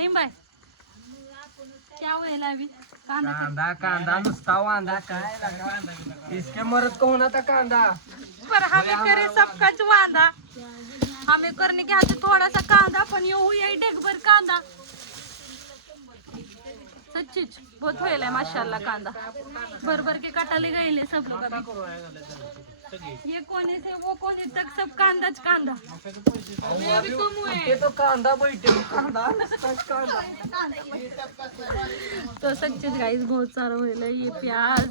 सईम भाई क्या व्हायला अभी कांदा कांदा कांदा नुसता वांदा काय लगा इसके मरद को होना था कांदा पर हमें करे सबका वांदा हमें करने के हाथ थोड़ा सा कांदा पण यो हुई है ढेकभर कांदा सच्चीच बहुत व्हायला है माशाल्लाह कांदा भर भर के काटाले गए सब लोग अभी ये कोने से वो कोने तक सब कांदाच कांदा अभी कम हुए ये तो कांदा बैठे कांदा कांदा तो सच्चीज गाइस बहुत सारा हुआ है ये प्याज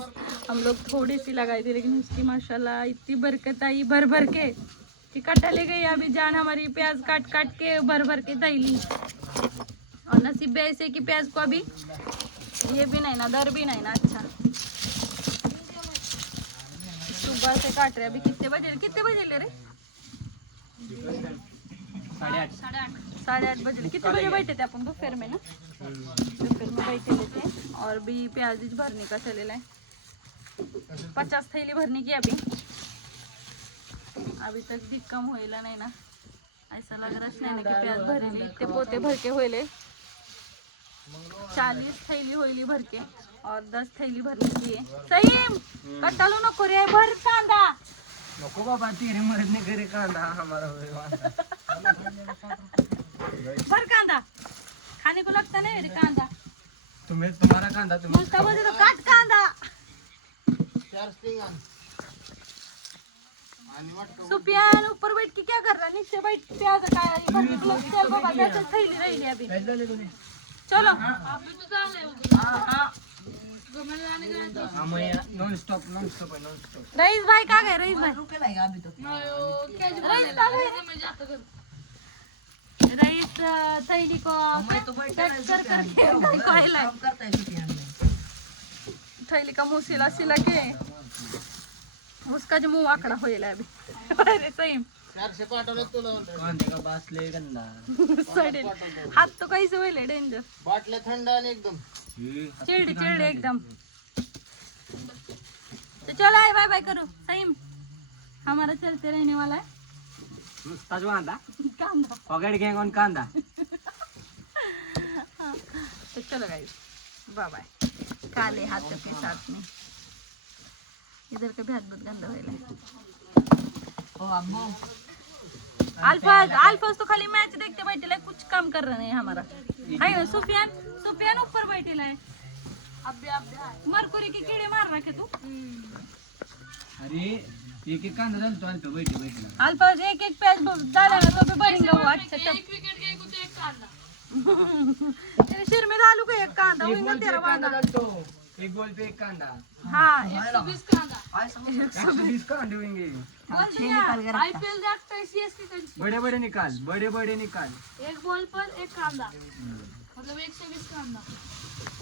हम लोग थोड़ी सी लगाई थी लेकिन उसकी माशाल्लाह इतनी बरकत आई भर भर के कि कटा ले गई अभी जान हमारी प्याज काट काट के भर भर के दैली और नसीब ऐसे कि प्याज को अभी ये भी नहीं ना दर भी नहीं ना अच्छा सुबह से काट रहे अभी कितने बजे ले रे 8:30 बजे कितने बजे बैठे थे अपन दोपहर में ना दोपहर में बैठे थे और भी प्याज भरने का चलेला है 50 थैली भरने की अभी तक भी कम होइला नहीं ना ऐसा लग रहा है ना कि प्याज भरेली ते पोते भर के होइले 40 थैली होइली भर के और 10 थैली भरने की है सही कटालो नको रे भर कांदा नको बाबा तेरे मरद ने करे कांदा हमारा भर कांदा खाने को लगता नहीं रे कांदा तुम्हारा कांदा तुम्हें मुझका बोले तो काट कांदा सुफियान ऊपर बैठ के क्या कर रहा है नीचे बैठ प्याज चल बाबा जैसे थैली रही है अभी चलो नॉन स्टॉप रईस भाई कहाँ गए रईस भाई रईस थैली को कर करके थैली का मुंह सिला सिला के उसका जो मुंह आकड़ा हो अभी अरे सही सडेल हाथ तो कैसे होईल डेंजर बाटल्या थंड आणि एकदम चिल्ड एकदम तो चलो आए बाय बाय करो सही हमारा चलते रहने वाला है नुसताच वांदा कांदा पकड़ गैंग ऑन कांदा तो चलो गाइस बाय बाय काले हाथों के साथ में इधर के भी हाथ बहुत गंदा हो रहा है अल्फाज तो खाली मैच देखते बैठे कुछ काम कर रहे हैं हमारा है ना सुफियान ऊपर बैठे है मरकुरी के कीड़े मार रखे तू अरे एक एक कांदा डालतो आणि तो बैठला अल्फाज एक एक प्याज डाला ना तो भी बनेगा वो अच्छा एक विकेट गई कुछ एक कांदा तेरे सिर में डालू को एक कांदा होगा तेरा वांदा डालतो एक गोल पे एक कांदा हाँ 120 कांदा 120 कांदे होंगे आईपीएल देखता है सीएसके का बड़े बड़े निकाल एक बॉल पर एक कांदा मतलब 120 कांदा